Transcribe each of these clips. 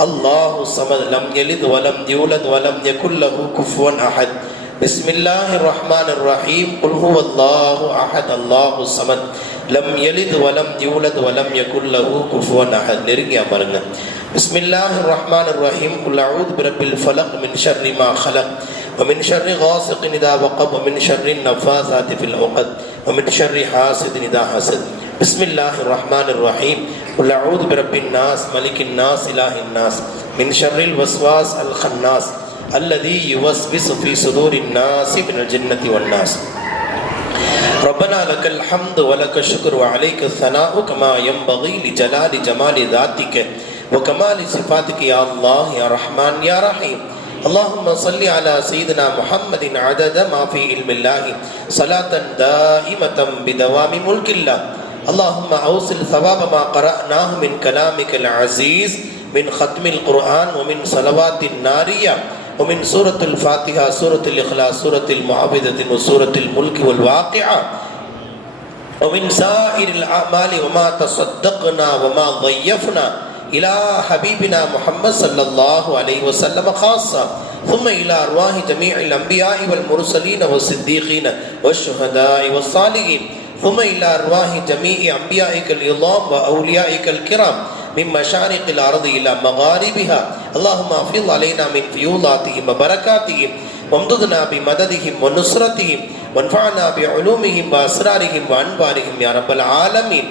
الله الصمد لم يلد ولم يولد ولم يكن له كفوا أحد بسم الله الرحمن الرحيم قل هو الله أحد الله الصمد لم يلد ولم يولد ولم يكن له كفوا أحد நெருங்கி அமருங்க بسم الله الرحمن الرحيم قل أعوذ برب الفلق من شر ما خلق ومن شر غاسق إذا وقب ومن شر النفاثات في العقد ومن شر حاسد إذا حسد. بسم الله الرحمن الرحيم. قل أعوذ برب الناس ملك الناس إله الناس. من شر الوسواس الخناس الذي يوسوس في صدور الناس من الجنة والناس. ربنا لك الحمد ولك الشكر وعليك الثناء كما ينبغي لجلال جمال ذاتك وكمال صفاتك يا الله يا رحمن يا رحيم. اللهم صل على سيدنا محمد عدد ما في علم الله صلاة دائمة بدوام ملك الله. اللهم أوصل ثواب ما قرأناه من كلامك العزيز من ختم القرآن ومن صلوات النارية ومن سورة الفاتحة سورة الإخلاص سورة المعوذة وسورة الملك والواقعة. ومن سائر الأعمال وما تصدقنا وما ضيفنا. إلى حبيبنا محمد صلى الله عليه وسلم خاصة. ثم إلى أرواح جميع الأنبياء والمرسلين والصديقين والشهداء والصالحين. ثم إلى أرواح جميع أنبيائك العظام وأوليائك الكرام. من مشارق الأرض إلى مغاربها. اللهم أفضل علينا من فيوضاتهم وبركاتهم. وامددنا بمددهم ونصرتهم. وانفعنا بعلومهم وأسرارهم وأنوارهم يا رب العالمين.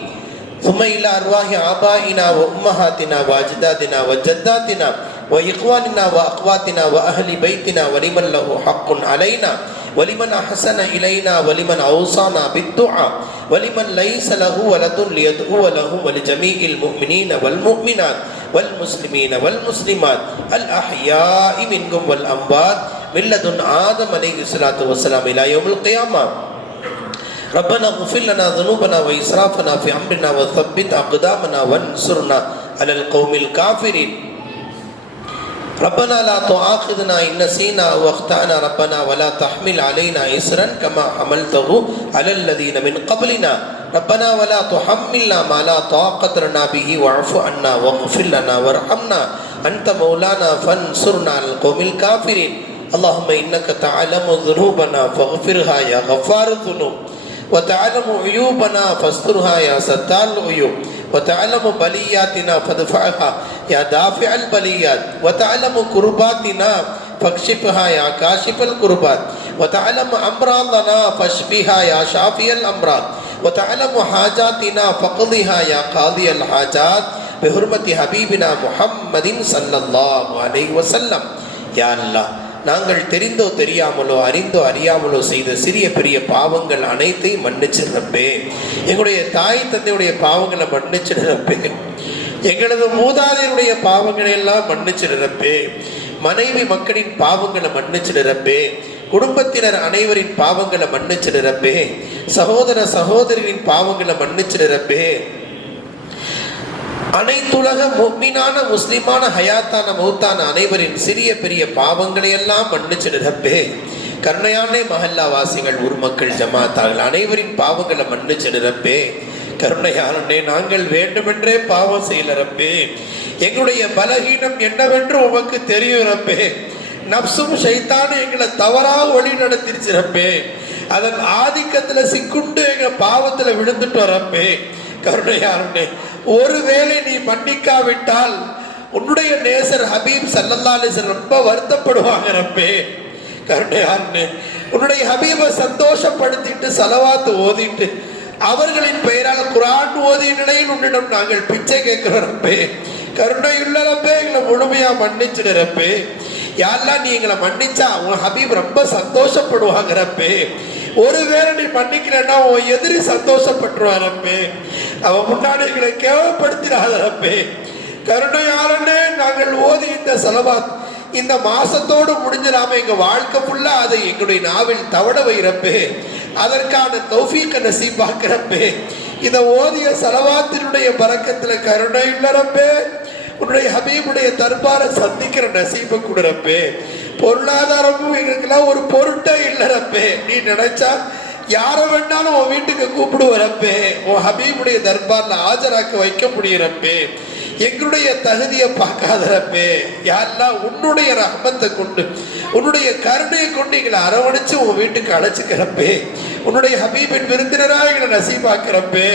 ثم إلى أرواح آبائنا وأمهاتنا وأجدادنا وجداتنا وإخواننا وأخواتنا وأهل بيتنا ولمن له حق علينا ولمن أحسن إلينا ولمن أوصانا بالدعاء ولمن ليس له ولد ليدعو له ولجميع المؤمنين والمؤمنات والمسلمين والمسلمات الأحياء منكم والأموات من لدن آدم عليه الصلاة والسلام إلى يوم القيامة ربنا اغفر لنا ذنوبنا وإسرافنا في أمرنا وثبت أقدامنا وانصرنا على القوم الكافرين. ربنا لا تؤاخذنا إن نسينا أو أخطأنا ربنا ولا تحمل علينا إسرا كما حملته على الذين من قبلنا. ربنا ولا تحملنا ما لا طاقة لنا به واعف عنا واغفر لنا وارحمنا. أنت مولانا فانصرنا على القوم الكافرين. اللهم إنك تعلم ذنوبنا فاغفرها يا غفار الذنوب. وتعلم عيوبنا فاسترها يا ستار العيوب. وتعلم بلياتنا فادفعها يا دافع البليات. وتعلم كرباتنا فاكشفها يا كاشف الكربات. وتعلم أمراضنا فاشفها يا شافي الأمراض. وتعلم حاجاتنا فقضها يا قاضي الحاجات. بحرمة حبيبنا محمد صلى الله عليه وسلم. يا الله. நாங்கள் தெரிந்தோ தெரியாமலோ அறிந்தோ அறியாமலோ செய்த சிறிய பெரிய பாவங்கள் அனைத்தையும் மன்னிச்சிருப்பே எங்களுடைய தாய் தந்தையுடைய பாவங்களை மன்னிச்சிருப்பே எங்களது மூதாதையருடைய பாவங்களை எல்லாம் மன்னிச்சிருப்பே மனைவி மக்களின் பாவங்களை மன்னிச்சிருப்பே குடும்பத்தினர் அனைவரின் பாவங்களை மன்னிச்சிருப்பே சகோதர சகோதரிகளின் பாவங்களை மன்னிச்சிருப்பே அனைத்துலக முக்மீனான முஸ்லிமான ஹயாத்தான மௌத்தான அனைவரின் சிறிய பெரிய பாவங்களை எல்லாம் மன்னிச்சிடுறப்பே கருணையானே மஹல்லா வாசிகள் ஊர் மக்கள் ஜமாத்தார்கள் அனைவரின் பாவங்களை மன்னிச்சிடுறப்பே கருணையாளனே நாங்கள் வேண்டுமென்றே பாவம் செய்யலரப்பே எங்களுடைய பலகீனம் என்னவென்று உமக்கு தெரியுறப்பே நப்சும் சைத்தானும் எங்களை தவறாக வழி நடத்திருச்சிறப்பே அதன் ஆதிக்கத்துல சிக்குண்டு எங்க பாவத்துல விழுந்துட்டு வரப்பே கருணையாளனே ஒருவேளை நீ மன்னிக்காவிட்டால் உன்னுடைய நேசர் ஹபீப் சல்லல்லா அலிசன் ரொம்ப வருத்தப்படுவாங்க ரப்பே. கருணையாளனே உன்னுடைய ஹபீபை சந்தோஷப்படுத்திட்டு செலவாத்து ஓதிட்டு அவர்களின் பெயரால் குரான் ஓதிய நிலையில் உன்னிடம் நாங்கள் பிச்சை கேட்கிறோம் ரப்பே. கருணையுள்ள ரப்பே எங்களை முழுமையா மன்னிச்சிடுறப்பே யாரெல்லாம் நீ எங்களை மன்னிச்சா உன் ஹபீப் ரொம்ப சந்தோஷப்படுவாங்க ரப்பே. ஒருவேளை நீ மன்னிக்கலன்னா உன் எதிரி சந்தோஷப்பட்டுருவாரப்பே அவன் முன்னாடி எங்களை கேவப்படுத்திடாதப்பே கருணையாளனே நாங்கள் ஓதி இந்த செலவாத் இந்த மாசத்தோடு முடிஞ்சிடாம எங்க வாழ்க்கை ஃபுல்லா அதை எங்களுடைய நாவில் தவட வைரப்பே. அதற்கான தௌஃபீக்க நசீபாக்கிறப்பே இந்த ஓதிய செலவாத்தினுடைய பறக்கத்துல கருணை உள்ளரப்பே உன்னுடைய ஹபீபுடைய தர்பாரை சந்திக்கிற நசீப கொடுறப்பே பொருளாதாரமும் எங்களுக்கெல்லாம் ஒரு பொருட்டே இல்லறப்பே நீ நினைச்சா யார வேணாலும் உன் வீட்டுக்கு கூப்பிடுவரப்பே உன் ஹபீபுடைய தர்பார்ல ஆஜராக்க வைக்க முடியறப்பே எங்களுடைய தகுதியை பார்க்காதரப்பே யாரெல்லாம் உன்னுடைய ரகமத்தை கொண்டு உன்னுடைய கருணையை கொண்டு எங்களை அரவணைச்சு உன் வீட்டுக்கு அழைச்சிக்கிறப்பே உன்னுடைய ஹபீபின் விருந்தினராக எங்களை நசீபாக்கிறப்பே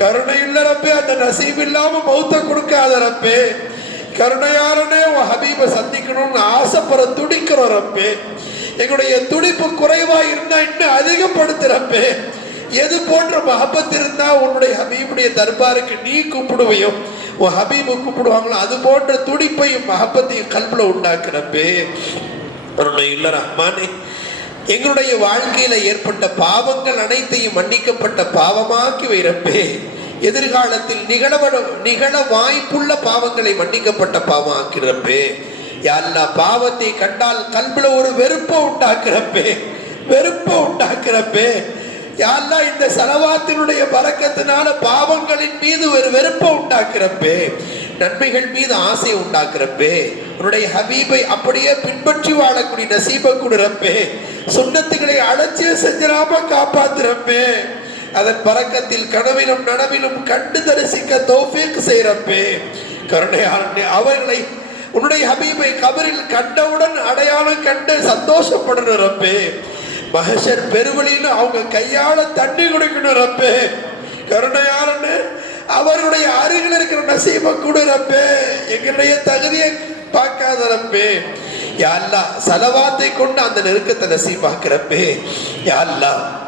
கருணை இல்லறப்பே அந்த நசீப் இல்லாம மௌத்த கொடுக்காதரப்பே கருணையாளனே உன் ஹபீபை சந்திக்கணும்னு ஆசைப்பட துடிக்கிறோம் ரப்பே. எங்களுடைய துடிப்பு குறைவா இருந்தா இன்னும் அதிகப்படுத்துறப்பே எது போன்ற மகப்பத் இருந்தா உன்னுடைய ஹபீபுடைய தர்பாருக்கு நீ கூப்பிடுவையும். உன் ஹபீபு கூப்பிடுவாங்களோ அது போன்ற துடிப்பையும் மகப்பத்தையும் கல்வில உண்டாக்குறப்பே உன்னுடைய இல்ல ரஹ்மானே. எங்களுடைய வாழ்க்கையில ஏற்பட்ட பாவங்கள் அனைத்தையும் மன்னிக்கப்பட்ட பாவமாக்கி வைரப்பே எதிர்காலத்தில் நிகழ நிகழ வாய்ப்புள்ள பாவங்களை மன்னிக்கப்பட்ட பாவம் ஆக்கிறப்பே யாழ்லா பாவத்தை கண்டால் கல்வில ஒரு வெறுப்பை உண்டாக்குறப்பே வெறுப்பை உண்டாக்குறப்பே யாழ்லா இந்த செலவாத்தினுடைய பறக்கத்தினால பாவங்களின் மீது ஒரு வெறுப்பை உண்டாக்குறப்பே நன்மைகள் மீது ஆசை உண்டாக்குறப்பே உன்னுடைய ஹபீபை அப்படியே பின்பற்றி வாழக்கூடிய நசீபை கொடுறப்பே சுண்ணத்துகளை அலட்சியம் செஞ்சிடாம காப்பாத்துறப்பே அதன் பறக்கத்தில் கனவிலும் நனவிலும் கண்டு தரிசிக்க தோஃபீக் செய்யறப்பே கருணையாளனே அவர்களை உன்னுடைய ஹபீபை கபரில் கண்டவுடன் அடையாளம் கண்டு சந்தோஷப்படணும் ரப்பே. மகஷர் பெருவழியில் அவங்க கையால தண்ணி குடிக்கணும் ரப்பே. கருணையாளன்னு அவருடைய அருகில் இருக்கிற நசீப கொடு ரப்பே. எங்களுடைய தகுதியை பார்க்காத ரப்பே. யாழ்லா சலவாத்தை கொண்டு அந்த நெருக்கத்தை நசீபாக்கிறப்பே யாழ்லா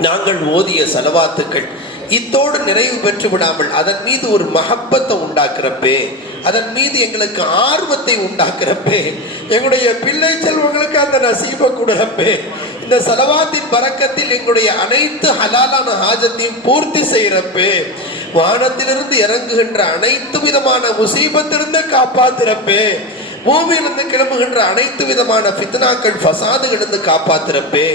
நாங்கள் ஓதிய செலவாத்துக்கள். இத்தோடு நிறைவு பெற்று விடாமல் அதன் மீது ஒரு மகப்பத்தை உண்டாக்குறப்பே அதன் மீது எங்களுக்கு ஆர்வத்தை உண்டாக்குறப்பே எங்களுடைய பிள்ளை செல்வங்களுக்கு அந்த நசீபை கொடுறப்பே இந்த செலவாத்தின் பறக்கத்தில் எங்களுடைய அனைத்து ஹலாலான ஹாஜத்தையும் பூர்த்தி செய்யறப்பே வானத்திலிருந்து இறங்குகின்ற அனைத்து விதமான முசீபத்திலிருந்து காப்பாத்துறப்பே பூமியிலிருந்து கிளம்புகின்ற அனைத்து விதமான ஃபித்னாக்கள் ஃபசாதுகளிலிருந்து காப்பாத்துறப்பே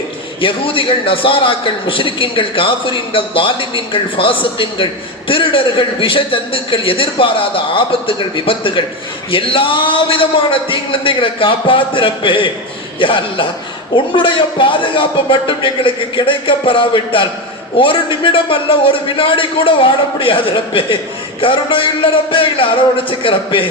யகூதிகள் நசாராக்கள் முஷ்ரிக்கின்கள் காஃபிரின்கள் தாலிமீன்கள் ஃபாசிக்கின்கள் திருடர்கள் விஷ ஜந்துக்கள் எதிர்பாராத ஆபத்துகள் விபத்துகள் எல்லா விதமான தீங்கிலிருந்து எங்களை காப்பாத்துறப்பே. யா அல்லாஹ், உன்னுடைய பாதுகாப்பு மட்டும் எங்களுக்கு கிடைக்கப்பெறாவிட்டால் ஒரு நிமிடம் அல்ல ஒரு வினாடி கூட வாழ முடியாது ரப்பே. கருணை இல்ல ரப்பே எங்களை அரவணைச்சுக்கிறப்பே.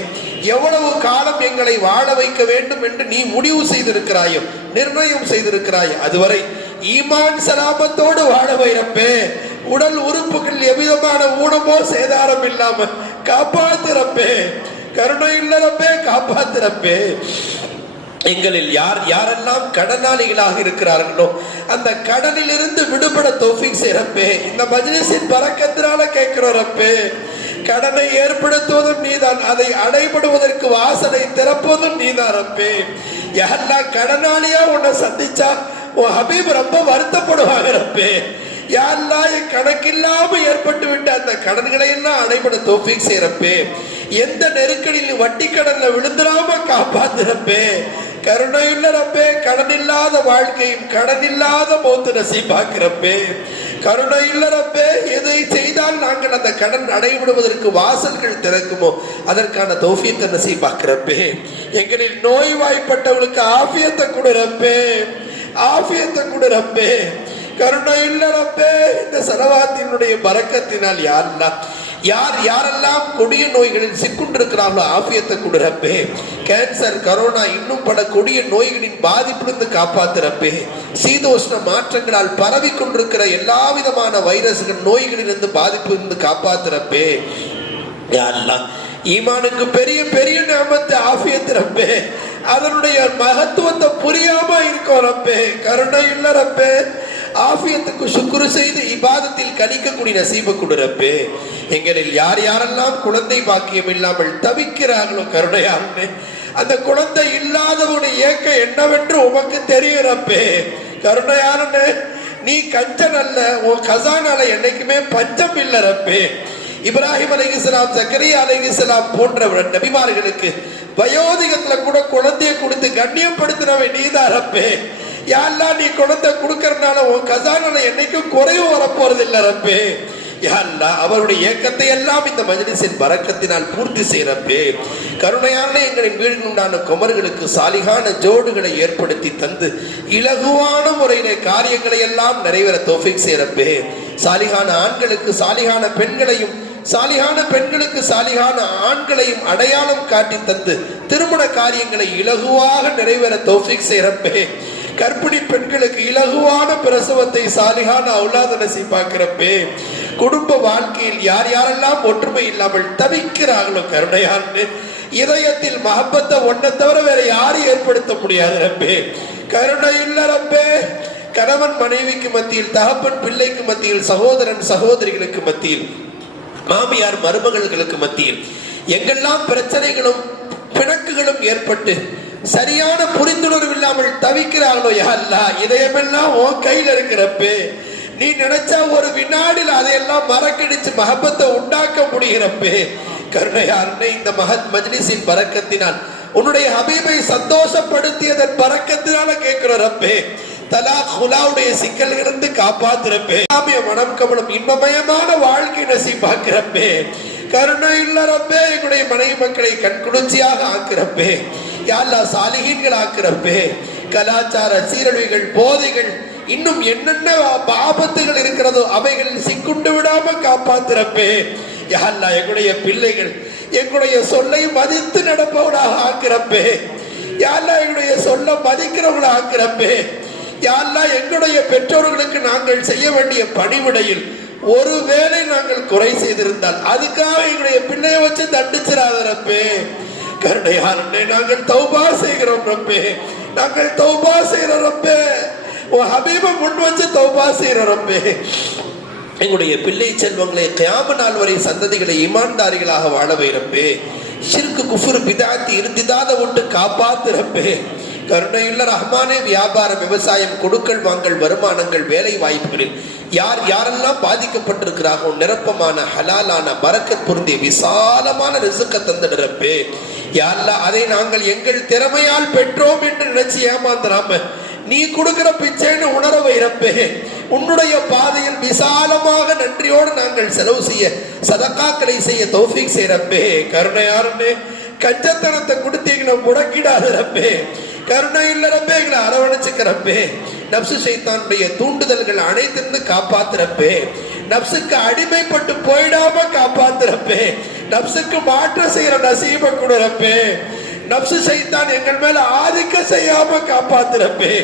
எவ்வளவு காலம் எங்களை வாழ வைக்க வேண்டும் என்று நீ முடிவு செய்திருக்கிறாயோ நிர்ணயம் செய்திருக்கிறாய். அதுவரை ஈமான் சலாமத்தோடு வாழ வைரப்பே. உடல் உறுப்புகள் எவ்விதமான ஊனமோ சேதாரம் இல்லாம காப்பாத்துறப்பே கருணை இல்லறப்பே காப்பாத்துறப்பே எங்களில் யார் யாரெல்லாம் கடனாளிகளாக இருக்கிறார்களோ அந்த கடனிலிருந்து விடுபட தோஃபிக் செய்யறப்பே இந்த மஜ்லிஸின் பறக்கத்தினால கேட்கிறோரப்பே கடனை ஏற்படுத்துவதும் நீதான் அதை அடைபடுவதற்கு வாசலை திறப்பதும் நீதான் ரப்பே. யாரெல்லாம் கடனாளியா உன்னை சந்திச்சா உன் ஹபீப் ரொம்ப வருத்தப்படுவாங்க ரப்பே. யாரெல்லாம் என் கணக்கில்லாம ஏற்பட்டு விட்ட அந்த கடன்களை எல்லாம் அடைபட தோப்பிக் செய்யறப்பே எந்த நெருக்கடியில் வட்டி கடன்ல விழுந்துடாம காப்பாத்துறப்பே கருணையுள்ள ரப்பே கடன் இல்லாத வாழ்க்கையும் கடன் இல்லாத மௌத்து நசீபாக்கிறப்பே கருணை இல்லறப்பே எதை செய்தால் நாங்கள் அந்த கடன் அடைபடுவதற்கு வாசல்கள் திறக்குமோ அதற்கான தௌஃபியத்தை நசீபாக்கிறப்பே எங்களில் நோய்வாய்ப்பட்டவளுக்கு ஆபியத்தை கொடுறப்பே ஆபியத்தை கொடுறப்பே கருணை இல்லறப்பே இந்த சலவாத்தினுடைய பறக்கத்தினால் யாரெல்லாம் யார் யாரெல்லாம் கொடிய நோய்களில் சிக்குண்டிருக்கிறார்களோ ஆபியத்தை கொடுறப்பே கேன்சர் கரோனா இன்னும் பல கொடிய நோய்களின் பாதிப்பிலிருந்து காப்பாத்துறப்பே சீதோஷ்ண மாற்றங்களால் பரவி கொண்டிருக்கிற எல்லா விதமான வைரஸ்கள் நோய்களிலிருந்து பாதிப்பிலிருந்து காப்பாத்துறப்பே யாரெல்லாம் ஈமானுக்கு பெரிய பெரிய நாமத்தை ஆபியத்துறப்பே அதனுடைய மகத்துவத்தை புரியாம இருக்கோம் ரப்பே. கருணை இல்ல ரப்பே. ஆபியத்துக்கு சுக்குரு செய்து இபாதத்தில் கணிக்கக்கூடிய நசீப கொடுறப்பே எங்களில் யார் யாரெல்லாம் குழந்தை பாக்கியம் இல்லாமல் தவிக்கிறார்களோ கருணையாருன்னு அந்த குழந்தை இல்லாதவனுடைய ஏக்க என்னவென்று உமக்கு தெரியுறப்பே கருணையாருன்னு நீ கஞ்சன் அல்ல உன் கசானால என்னைக்குமே பஞ்சம் இல்லறப்பே இப்ராஹிம் அலைகிஸ்லாம் ஜக்கரியா அலைகிஸ்லாம் போன்ற நபிமார்களுக்கு வயோதிகத்துல கூட குழந்தைய கொடுத்து கண்ணியப்படுத்தினவன் நீதான் ரப்பே. யாரெல்லாம் நீ குழந்தை கொடுக்கறதுனால உன் கசானல என்னைக்கும் குறைவு வரப்போறது இல்ல ரப்பே. யாழ்லா அவருடைய ஏக்கத்தை எல்லாம் இந்த மஜ்லிஸின் பறக்கத்தினால் பூர்த்தி செய்கிறப்பே கருணையான எங்களின் வீடு உண்டான குமர்களுக்கு சாலிகான ஜோடுகளை ஏற்படுத்தி தந்து இலகுவான முறையிலே காரியங்களை எல்லாம் நிறைவேற தோஃபிக் செய்கிறப்பே சாலிகான ஆண்களுக்கு சாலிகான பெண்களையும் சாலிகான பெண்களுக்கு சாலிகான ஆண்களையும் அடையாளம் காட்டி தந்து திருமண காரியங்களை இலகுவாக நிறைவேற தோஃபிக் செய்யறப்பே கர்ப்பிணி பெண்களுக்கு இலகுவான பிரசவத்தை சாலிகான அவுலாத நசீபாக்கிறப்பே குடும்ப வாழ்க்கையில் யார் யாரெல்லாம் ஒற்றுமை இல்லாமல் தவிக்கிறார்களோ கருணையான்னு இதயத்தில் மகப்பத்தை ஒன்றை தவிர வேற யாரும் ஏற்படுத்த முடியாது ரப்பே. கருணை இல்ல ரப்பே. கணவன் மனைவிக்கு மத்தியில் தகப்பன் பிள்ளைக்கு மத்தியில் சகோதரன் சகோதரிகளுக்கு மத்தியில் மாமியார் மருமகள்களுக்கு மத்தியில் எங்கெல்லாம் பிரச்சனைகளும் பிணக்குகளும் ஏற்பட்டு சரியான புரிந்துணர்வு இல்லாமல் தவிக்கிறார்களோ யாருலா இதயமெல்லாம் உன் கையில் இருக்கிறப்பே நீ நினைச்சா ஒரு வினாடியில் அதையெல்லாம் மறக்கடிச்சு மகப்பத்தை உண்டாக்க முடிகிறப்பே கருணையாருன்னு இந்த மகத் மஜ்லிஸின் பறக்கத்தினால் உன்னுடைய ஹபீபை சந்தோஷப்படுத்தியதன் பறக்கத்தினால கேட்கிற ரப்பே. தலா குலாவுடைய சிக்கல்களிலிருந்து காப்பாத்துறப்பே மனம் கவனம் இன்பமயமான வாழ்க்கை நசீபாக்கிறப்பே. கருணை இல்ல ரப்பே எங்களுடைய மனைவி மக்களை கண்குளிர்ச்சியாக ஆக்கிறப்பே. யாழ்லா சாலிகீன்கள் ஆக்கிறப்பே. கலாச்சார சீரழிவுகள் போதைகள் இன்னும் என்னென்ன ஆபத்துகள் இருக்கிறதோ அவைகளில் சிக்குண்டு விடாம காப்பாத்துறப்பே யாழ்லா எங்களுடைய பிள்ளைகள் எங்களுடைய சொல்லை மதித்து நடப்பவனாக ஆக்கிறப்பே. யாழ்லா எங்களுடைய சொல்ல மதிக்கிறவங்களா ஆக்கிறப்பே யாரெல்லாம் எங்களுடைய பெற்றோர்களுக்கு நாங்கள் செய்ய வேண்டிய பணிவிடையில் ஒருவேளை நாங்கள் குறை செய்திருந்தால் அதுக்காக எங்களுடைய பிள்ளைய வச்சு தண்டிச்சிடாத ரப்பே. கருணையாரனை நாங்கள் தௌபா செய்கிறோம் ரப்பே. நாங்கள் தௌபா செய்கிறோம் ரப்பே. ஓ ஹபீப முன் வச்சு தௌபா செய்கிறோம் ரப்பே. எங்களுடைய பிள்ளை செல்வங்களை கியாம நாள் வரை சந்ததிகளை இமான்தாரிகளாக வாழ வைரப்பே ஷிர்கு குஃபுர் பிதாத்தி இருந்திதாத ஒன்று காப்பாத்துறப்பே கருணையுள்ள ரஹ்மானே வியாபாரம் விவசாயம் கொடுக்கல் வாங்கல் வருமானங்கள் வேலை வாய்ப்புகளில் யார் யாரெல்லாம் பாதிக்கப்பட்டிருக்கிறார்களோ நிரப்பமான ஹலாலான பறக்கத் பொருந்திய விசாலமான ரிசுக்க தந்திடுறப்பே யாரெல்லாம் அதை நாங்கள் எங்கள் திறமையால் பெற்றோம் என்று நினைச்சு ஏமாந்துடாம நீ கொடுக்கிற பிச்சைன்னு உணர வைரப்பே உன்னுடைய பாதையில் விசாலமாக நன்றியோடு நாங்கள் செலவு செய்ய சதக்காக்களை செய்ய தௌஃபிக் செய்யறப்பே கருணையாருன்னு கஞ்சத்தனத்தை கொடுத்தீங்கன்னா முடக்கிடாத ரப்பே. கருணை இல்ல ரப்பே எங்களை அரவணைச்சுக்கிறப்பே நப்சு சைத்தானுடைய தூண்டுதல்கள் அனைத்திருந்து காப்பாத்துறப்பே. நப்சுக்கு அடிமைப்பட்டு போயிடாம காப்பாத்துறப்பே. நப்சுக்கு மாற்றம் செய்யற நசீப கொடுறப்பே. நப்சு சைத்தான் எங்கள் மேல ஆதிக்க செய்யாம காப்பாத்துறப்பே.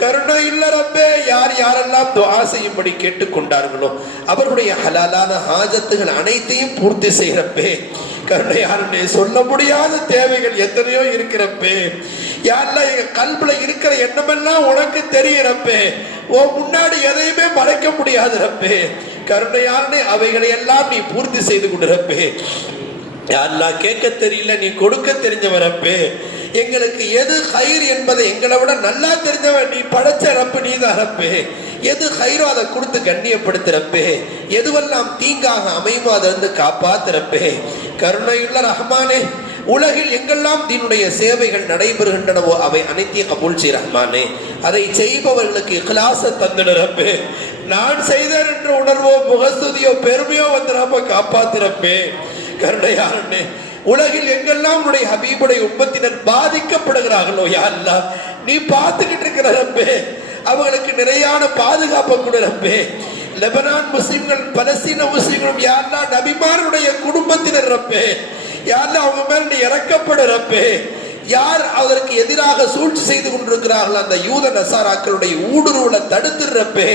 கருணை இல்லறப்பே யார் யாரெல்லாம் துவா செய்யும்படி கேட்டுக்கொண்டார்களோ அவர்களுடைய ஹலாலான ஹாஜத்துகள் அனைத்தையும் பூர்த்தி செய்கிறப்பே. கருணையாளனே சொல்ல முடியாத தேவைகள் எத்தனையோ இருக்கிறப்பே. யாரெல்லாம் எங்க கல்புல இருக்கிற எண்ணமெல்லாம் உனக்கு தெரிகிறப்பே. ஓ முன்னாடி எதையுமே மறைக்க முடியாதுறப்பே கருணையாளனே அவைகளை எல்லாம் நீ பூர்த்தி செய்து கொண்டிருப்பே. யாரெல்லாம் கேட்க தெரியல நீ கொடுக்க தெரிஞ்சவரப்பே. எங்களுக்கு எது ஹயிர் என்பதை எங்களை விட நல்லா தெரிஞ்சவன் நீ படைச்ச ரப்பு நீ தான் எது ஹைரோ அதை கொடுத்து கண்ணியப்படுத்துறப்பே எதுவெல்லாம் தீங்காக அமையுமோ அதை வந்து காப்பாத்துறப்பே கருணையுள்ள ரஹ்மானே உலகில் எங்கெல்லாம் தீனுடைய சேவைகள் நடைபெறுகின்றனவோ அவை அனைத்திய கபூல் சி ரஹ்மானே. அதை செய்பவர்களுக்கு இகலாச தந்துடுறப்பே நான் செய்தேன் என்ற உணர்வோ முகஸ்துதியோ பெருமையோ வந்து நாம காப்பாத்துறப்பே உலகில் எங்கெல்லாம் உடைய ஹபீபுடைய உப்பத்தினர் பாதிக்கப்படுகிறார்களோ யா நீ பார்த்துக்கிட்டு இருக்கிற ரப்பே. அவங்களுக்கு நிறையான பாதுகாப்பை கொடு ரப்பே. லெபனான் முஸ்லிம்கள் பலஸ்தீன முஸ்லிம்களும் யாரெல்லாம் நபிமாருடைய குடும்பத்தினர் ரப்பே. யாருன்னா அவங்க மேல நீ இறக்கப்படு ரப்பே. யார் அதற்கு எதிராக சூழ்ச்சி செய்து கொண்டிருக்கிறார்கள் அந்த யூத நசாராக்களுடைய ஊடுருவலை தடுத்துறப்பே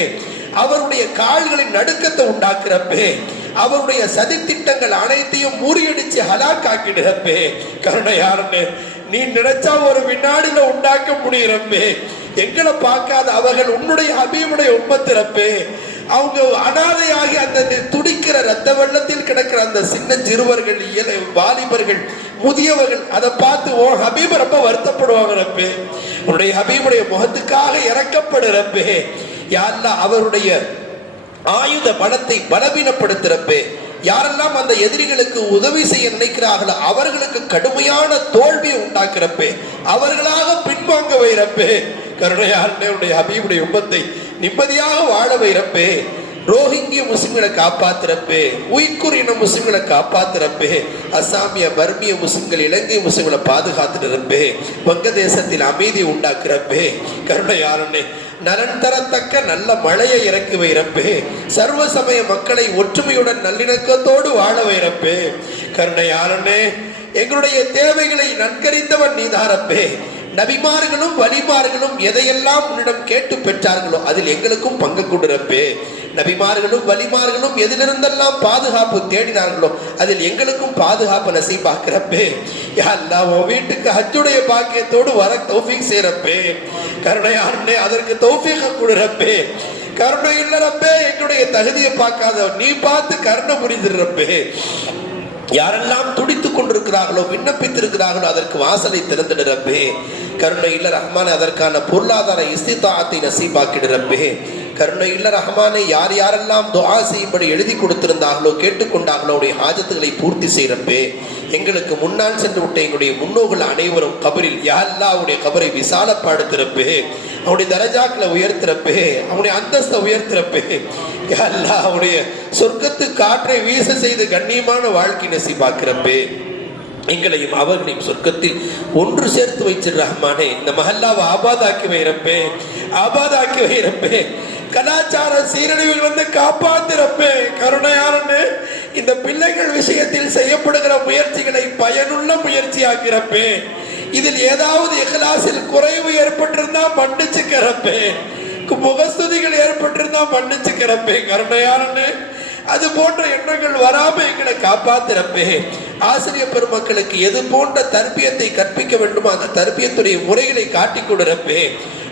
அவருடைய கால்களின் நடுக்கத்தை உண்டாக்குறப்பே அவருடைய சதித்திட்டங்கள் அனைத்தையும் முறியடிச்சு ஹலாக்காக்கிடுறப்பே கருணையாருன்னு நீ நினைச்சா ஒரு வினாடியில உண்டாக்க முடியிறப்பே எங்களை பார்க்காத அவர்கள் உன்னுடைய அபிமுடைய உண்மத்திறப்பே அவங்க அனாதையாகி அந்த துடிக்கிற ரத்த வெள்ளத்தில் கிடக்கிற அந்த சின்ன சிறுவர்கள் இயல வாலிபர்கள் முதியவர்கள் அதை பார்த்து ஓ ஹபீப் ரொம்ப வருத்தப்படுவாங்க ரப்பே. உன்னுடைய ஹபீபுடைய முகத்துக்காக இறக்கப்படுறப்பே யாருன்னா அவருடைய ஆயுத பலத்தை பலவீனப்படுத்துறப்பே. யாரெல்லாம் அந்த எதிரிகளுக்கு உதவி செய்ய நினைக்கிறார்களோ அவர்களுக்கு கடுமையான தோல்வியை உண்டாக்குறப்பே. அவர்களாக பின்வாங்க வைரப்பே கருணையாளனுடைய அபியுடைய உபத்தை நிம்மதியாக வாழ வைரப்பே ரோஹிங்கிய முஸ்லிம்களை காப்பாத்துறப்பே. உயிர்குர் இன முஸ்லிம்களை காப்பாத்துறப்பே. அசாமிய பர்மிய முஸ்லிம்கள் இலங்கை முஸ்லிம்களை பாதுகாத்துறப்பே. வங்கதேசத்தில் அமைதி உண்டாக்குறப்பே. கருணையாளனே நலன் தரத்தக்க நல்ல மழையை இறக்கி வைரப்பே சர்வ சமய மக்களை ஒற்றுமையுடன் நல்லிணக்கத்தோடு வாழ வைரப்பே கருணையாளனே எங்களுடைய தேவைகளை நன்கறிந்தவன் நீதாரப்பே நபிமார்களும் வலிமார்களும் எதையெல்லாம் உன்னிடம் கேட்டு பெற்றார்களோ அதில் எங்களுக்கும் பங்கு கொண்டிருப்பே நபிமார்களும் வலிமார்களும் எதிலிருந்தெல்லாம் பாதுகாப்பு தேடினார்களோ அதில் எங்களுக்கும் பாதுகாப்பு நசீபாக்கிறப்பே யா உன் வீட்டுக்கு ஹஜ்ஜுடைய பாக்கியத்தோடு வர தௌஃபிக் செய்யறப்பே கருணையாருன்னே அதற்கு தௌஃபிக கொடுறப்பே கருணை இல்லறப்பே என்னுடைய தகுதியை பார்க்காத நீ பார்த்து கருணை புரிந்துடுறப்பே யாரெல்லாம் துடித்துக் கொண்டிருக்கிறார்களோ விண்ணப்பித்திருக்கிறார்களோ அதற்கு வாசலை திறந்துடுறப்பே கருணை இல்ல ரஹ்மானே அதற்கான பொருளாதார இஸ்திதாத்தை நசீபாக்கிடுறப்பே கருணை இல்ல ரஹ்மானே யார் யாரெல்லாம் துவா செய்யும்படி எழுதி கொடுத்திருந்தார்களோ கேட்டுக்கொண்டார்களோ அவருடைய ஹாஜத்துகளை பூர்த்தி செய்யறப்பே எங்களுக்கு முன்னால் சென்று விட்ட எங்களுடைய முன்னோர்கள் அனைவரும் கபரில் யாரெல்லாம் அவருடைய கபரை விசாலப்படுத்துறப்பே அவனுடைய தரஜாக்களை உயர்த்துறப்பே அவனுடைய அந்தஸ்தை உயர்த்துறப்பே. யாரெல்லாம் அல்லாஹ் அவனுடைய சொர்க்கத்து காற்றை வீச செய்து கண்ணியமான வாழ்க்கை நசீபாக்கிறப்பே. எங்களையும் அவர்களையும் சொர்க்கத்தில் ஒன்று சேர்த்து வைச்சிரு ரஹ்மானே. இந்த மஹல்லாவை ஆபாதாக்கி வைரப்பே ஆபாதாக்கி வைரப்பே கலாச்சார சீரழிவில் வந்து காப்பாத்திரப்பே. கருணையாரன்னு இந்த பிள்ளைகள் விஷயத்தில் செய்யப்படுகிற முயற்சிகளை பயனுள்ள முயற்சியாக்கிறப்பே. இதில் ஏதாவது எகலாசில் குறைவு ஏற்பட்டிருந்தா மன்னிச்சுக்கிறப்பே முகஸ்துதிகள் ஏற்பட்டிருந்தா மன்னிச்சுக்கிறப்பே கருணையாரன்னு அது போன்ற எண்ணங்கள் வராம எங்களை காப்பாத்திரப்பே. ஆசிரியர் பெருமக்களுக்கு எது போன்ற தர்பியத்தை கற்பிக்க வேண்டுமோ அந்த தர்பியத்துடைய முறைகளை காட்டிக் கொடுறப்பே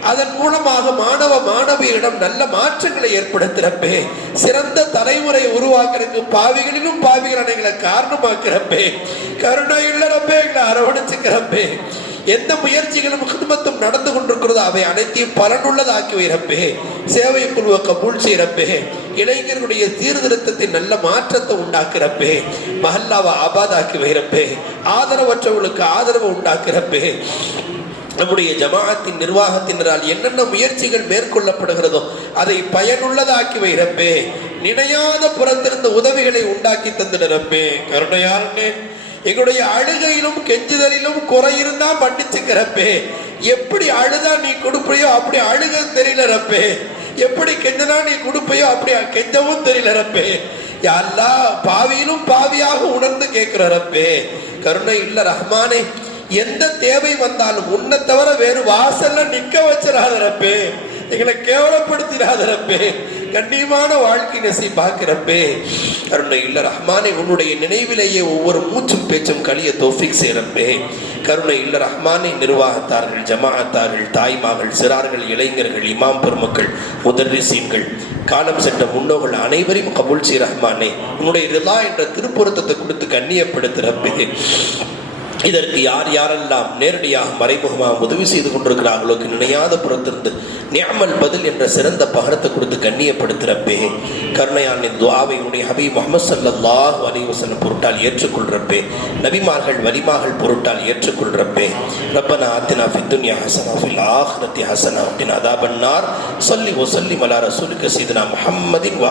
அதன் மூலமாக மாணவ மாணவியரிடம் நல்ல மாற்றங்களை ஏற்படுத்துறப்பே சிறந்த தலைமுறை உருவாக்குறதுக்கு பாவிகளிலும் பாவிகள் எங்களை காரணமாக்குறப்பே கருணை இல்லறப்பே எங்களை அரவணைச்சுக்கிறப்பே எந்த முயற்சிகளும் குடும்பத்தும் நடந்து கொண்டிருக்கிறதோ அவை அனைத்தையும் பலனுள்ளதாக்கி வைரப்பே சேவை குழுவை கபூல் செய்யறப்பே இளைஞர்களுடைய சீர்திருத்தத்தின் நல்ல மாற்றத்தை உண்டாக்குறப்பே மஹல்லாவை ஆபாதாக்கி வைரப்பே ஆதரவற்றவர்களுக்கு ஆதரவு உண்டாக்குறப்பே நம்முடைய ஜமாஅத்தின் நிர்வாகத்தினரால் என்னென்ன முயற்சிகள் மேற்கொள்ளப்படுகிறதோ அதை பயனுள்ளதாக்கி வைரப்பே நினையாத புறத்திருந்த உதவிகளை உண்டாக்கி தந்திடறப்பே கருணையாரனே எங்களுடைய அழுகையிலும் கெஞ்சுதலிலும் குறை இருந்தா மன்னிச்சுக்கிறப்பே எப்படி அழுதா நீ கொடுப்பையோ அப்படி அழுக தெரியல ரப்பே. எப்படி கெஞ்சனா நீ கொடுப்பையோ அப்படி கெஞ்சவும் தெரியல ரப்பே. யாரா பாவியிலும் பாவியாக உணர்ந்து கேட்கிற ரப்பே. கருணை இல்ல ரஹ்மானே. எந்த தேவை வந்தாலும் உன்னை தவிர வேறு வாசல்ல நிக்க வச்சிடாதரப்பே எங்களை கேவலப்படுத்திடாதரப்பே கண்ணியமான வாழ்க்கை நசி பார்க்கிறப்பே கருணை இல்ல ரஹ்மானே உன்னுடைய நினைவிலேயே ஒவ்வொரு மூச்சும் பேச்சும் கழிய தோஃபிக் செய்யறப்பே கருணை இல்ல ரஹ்மானே நிர்வாகத்தார்கள் ஜமாஅத்தார்கள் தாய்மார்கள் சிறார்கள் இளைஞர்கள் இமாம் பெருமக்கள் முதர்ரிசீன்கள் காலம் சென்ற முன்னோர்கள் அனைவரையும் கபூல் சி ரஹ்மானே. உன்னுடைய ரிலா என்ற திருப்பொருத்தத்தை கொடுத்து கண்ணியப்படுத்துகிறப்பே இதற்கு யார் யாரெல்லாம் நேரடியாக மறைமுகமாக உதவி செய்து கொண்டிருக்கிறார்களோ நினையாத புறத்திருந்து நியமல் பதில் என்ற சிறந்த பகரத்தை கொடுத்து கண்ணியப்படுத்துகிறப்பே கருணையான் இந்த துவாவை உடைய ஹபீப் முகமது சல்லாஹ் அலி பொருட்டால் ஏற்றுக்கொள்கிறப்பே நபிமார்கள் வலிமார்கள் பொருட்டால் ஏற்றுக்கொள்கிறப்பே ரப்பனா ஆத்தினா ஃபித்துன்யா ஹசனா ஃபில் ஆஹ்ரத்தி ஹசனா அப்படின் அதாபன்னார். சொல்லி ஒசல்லி மலார ரசூலுக்கு சீதனா முஹம்மதின் வ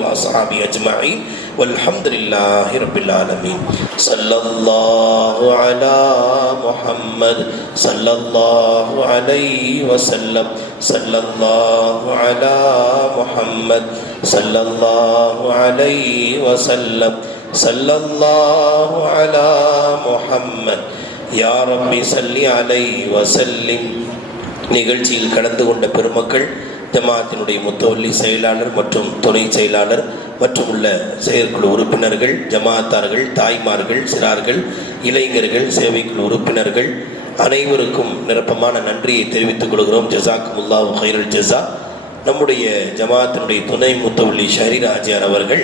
வா சஹாபி அஜ்மாயின் والحمدللہ رب العالمین صلی اللہ علی محمد صلی اللہ علیہ وسلم صلى الله على محمد صلى الله عليه وسلم صلى الله على محمد يا ربي صل عليه وسلم நிகழ்ச்சியில் கலந்து கொண்ட பெருமக்கள் ஜமாத்தினுடைய முத்தவல்லி செயலாளர் மற்றும் துணை செயலாளர் மற்றும் உள்ள செயற்குழு உறுப்பினர்கள் ஜமாத்தார்கள் தாய்மார்கள் சிறார்கள் இளைஞர்கள் சேவைக்குழு உறுப்பினர்கள் அனைவருக்கும் நிரப்பமான நன்றியை தெரிவித்துக் கொள்கிறோம். ஜசாக்குமுல்லா ஹைரல் ஜசா நம்முடைய ஜமாத்தினுடைய துணை முத்தவல்லி ஷஹரிராஜியார் அவர்கள்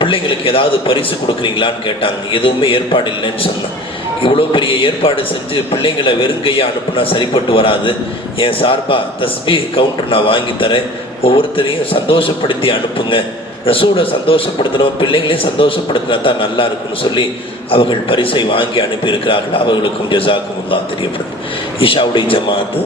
பிள்ளைங்களுக்கு ஏதாவது பரிசு கொடுக்குறீங்களான்னு கேட்டாங்க. எதுவுமே ஏற்பாடு இல்லைன்னு சொன்னான் இவ்வளோ பெரிய ஏற்பாடு செஞ்சு பிள்ளைங்களை வெறுங்கையாக அனுப்புனா சரிப்பட்டு வராது. என் சார்பாக தஸ்பி கவுண்டர் நான் வாங்கி தரேன். ஒவ்வொருத்தரையும் சந்தோஷப்படுத்தி அனுப்புங்க. ரசூலை சந்தோஷப்படுத்தணும் பிள்ளைங்களையும் சந்தோஷப்படுத்தினா தான் நல்லா இருக்கும்னு சொல்லி அவர்கள் பரிசை வாங்கி அனுப்பியிருக்கிறார்கள். அவர்களுக்கும் ஜசாக்கும் தெரியப்படுது இஷாவுடைய ஜமாத்து